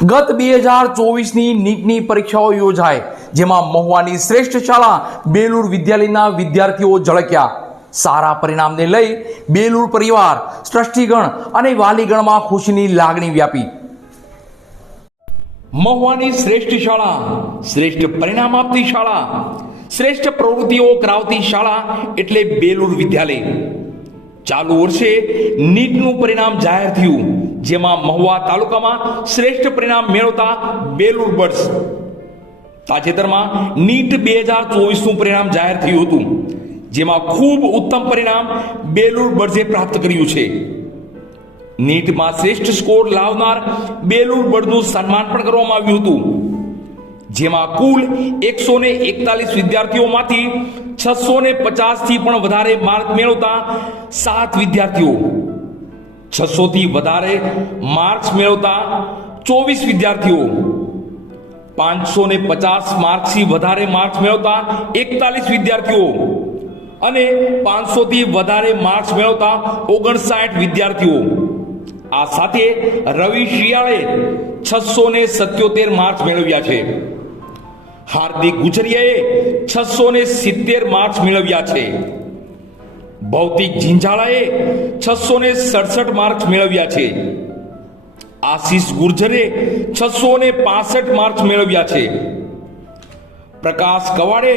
ગત 2024ની નીટની પરીક્ષાઓ યોજાઈ, જેમાં મહુવાની શ્રેષ્ઠ શાળા બેલુર વિદ્યાલયના વિદ્યાર્થીઓ ઝળક્યા. સારા પરિણામને લઈ બેલુર પરિવાર, ટ્રસ્ટીગણ અને વાલીગણમાં ખુશીની લાગણી વ્યાપી. મહુવાની શ્રેષ્ઠ શાળા, શ્રેષ્ઠ પરિણામ આપતી શાળા, શ્રેષ્ઠ પ્રવૃત્તિઓ કરાવતી શાળા એટલે બેલુર વિદ્યાલય. ચાલુ વર્ષે નીટનું પરિણામ જાહેર થયું, જેમાં મહુવા તાલુકામાં શ્રેષ્ઠ પરિણામ મેળવતા બેલુર બર્ડ્સ. તાજેતરમાં નીટ 2024નું પરિણામ જાહેર થયું હતું, જેમાં ખૂબ ઉત્તમ પરિણામ બેલુર બર્ડ્સે પ્રાપ્ત કર્યું છે. નીટમાં શ્રેષ્ઠ સ્કોર લાવનાર બેલુર બર્ડનું સન્માન પણ કરવામાં આવ્યું હતું, જેમાં કુલ 141 વિદ્યાર્થીઓમાંથી 650 થી પણ વધારે માર્ક મેળવતા 7 વિદ્યાર્થીઓ, 600 થી વધારે માર્ક્સ મેળવતા 24 વિદ્યાર્થીઓ, 550 માર્ક્સથી વધારે માર્ક્સ મેળવતા 41 વિદ્યાર્થીઓ અને 500 થી વધારે માર્ક્સ મેળવતા 59 વિદ્યાર્થીઓ. આ સાથે રવિ શિયાળે 677 માર્ક્સ મેળવ્યા છે. હાર્દિક ગુજરિયાએ 670 માર્ક્સ મેળવ્યા છે. ભૌતિક ઝીંઝાળાએ 667 માર્ક્સ મેળવ્યા છે. આશીષ ગુર્જરે 665 માર્ક્સ મેળવ્યા છે. પ્રકાશ કવાડે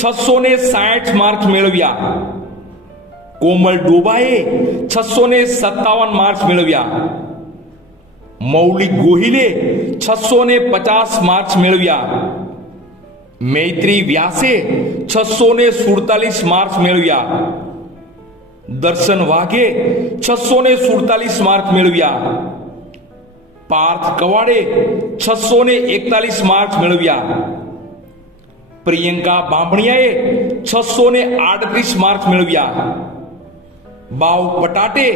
660 માર્ક્સ મેળવ્યા. કોમલ ડોબાએ 657 માર્ક્સ મેળવ્યા. મૌલિક ગોહિલે 650 માર્ક્સ મેળવ્યા. મૈત્રી વ્યાસે 647 માર્ક્સ મેળવ્યા. દર્શન વાઘે 647 માર્ક્સ મેળવ્યા. પાર્થ કવાડે 641 માર્ક્સ મેળવ્યા. પ્રિયંકા બામણિયાએ 638 માર્ક્સ મેળવ્યા. બાવ પટાટે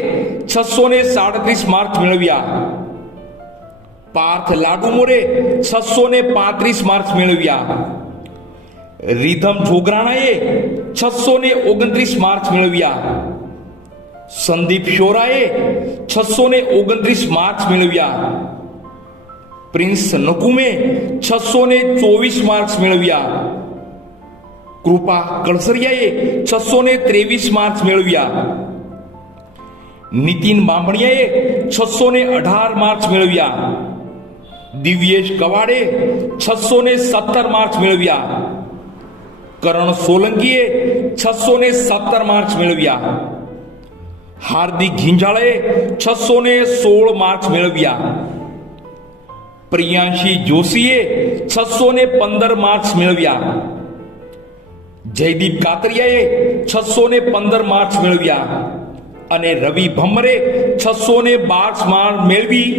637 માર્ક્સ મેળવ્યા. પાર્થ લાડુમોરે 635 માર્ક્સ મેળવ્યા. રીધમ જોગરાણાએ 629 માર્ક્સ મેળવ્યા. સંદીપ શોરાએ 629 માર્ક્સ મેળવ્યા. પ્રિન્સ નકુમે 624 માર્ક્સ મેળવ્યા. કૃપા કળસરિયાએ 623 માર્ક્સ મેળવ્યા. નીતિન બામણિયાએ 618 માર્ક્સ મેળવ્યા. દિવ્યેશ કવાડે 617 માર્ક્સ મેળવ્યા. કરણ સોલંકીએ 617 માર્ક્સ મેળવ્યા. હાર્દિક ઝીંઝાળાએ 616 માર્ક્સ મેળવ્યા. પ્રિયાંશી જોશીએ 615 માર્ક્સ મેળવ્યા. જયદીપ કાતરિયાએ 615 માર્ક્સ મેળવ્યા અને રવિ ભમરે 612 માર્ક્સ મેળવી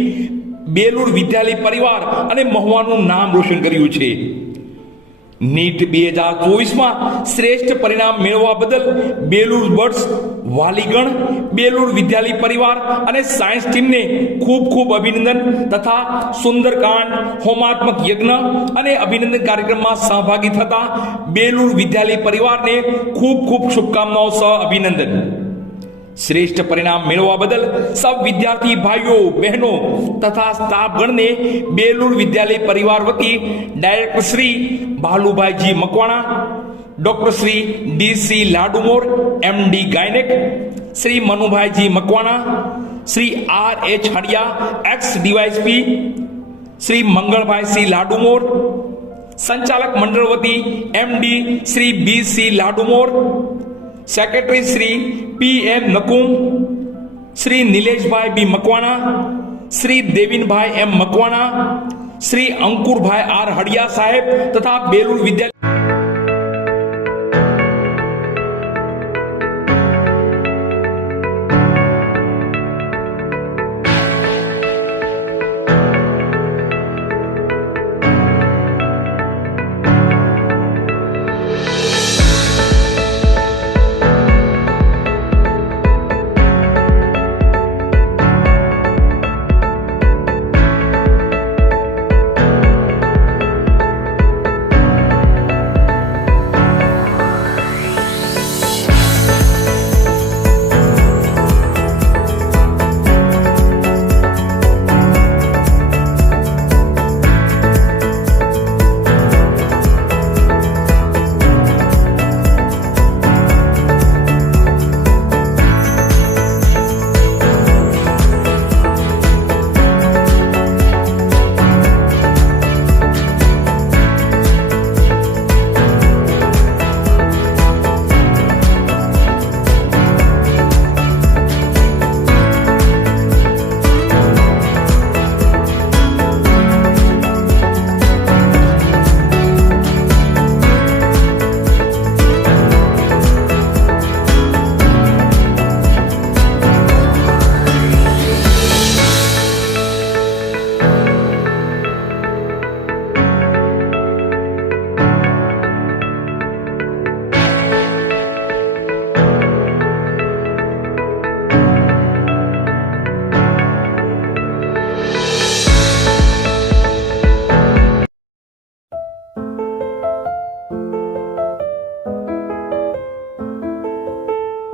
બેલુર વિદ્યાલય પરિવાર અને મહુવાનું નામ રોશન કર્યું છે. નીટ 2024માં શ્રેષ્ઠ પરિણામ મેળવવા બદલ બેલુર બર્ડ્સ, વાલીગણ, બેલુર વિદ્યાલય પરિવાર અને સાયન્સ ટીમને ખૂબ ખૂબ અભિનંદન તથા સુંદરકાંડ, હોમાત્મક યજ્ઞ અને અભિનંદન કાર્યક્રમમાં સહભાગી થતા બેલુર વિદ્યાલય પરિવારને ખૂબ ખૂબ શુભકામનાઓ સહ અભિનંદન. શ્રેષ્ઠ પરિણામ મેળવવા બદલ સૌ વિદ્યાર્થી ભાઈઓ બહેનો તથા સ્ટાફગણને બેલુર વિદ્યાલય પરિવાર વતી director Shri Bhalubhaiji Makwana, doctor Shri DC. Ladumor, MD gynaec, Shri Manubhaiji Makwana, Shri RH. Hadiya, ex DYSP, Shri Mangalbhai Ladumor, સંચાલક મંડળ વતી MD Shri BC. Ladumor, secretary Shri PM. Nakum, Shri Nileshbhai B Makwana, Shri Devinbhai M Makwana, Shri Ankurbhai R Hadiya સાહેબ તથા બેલુર વિદ્યાલય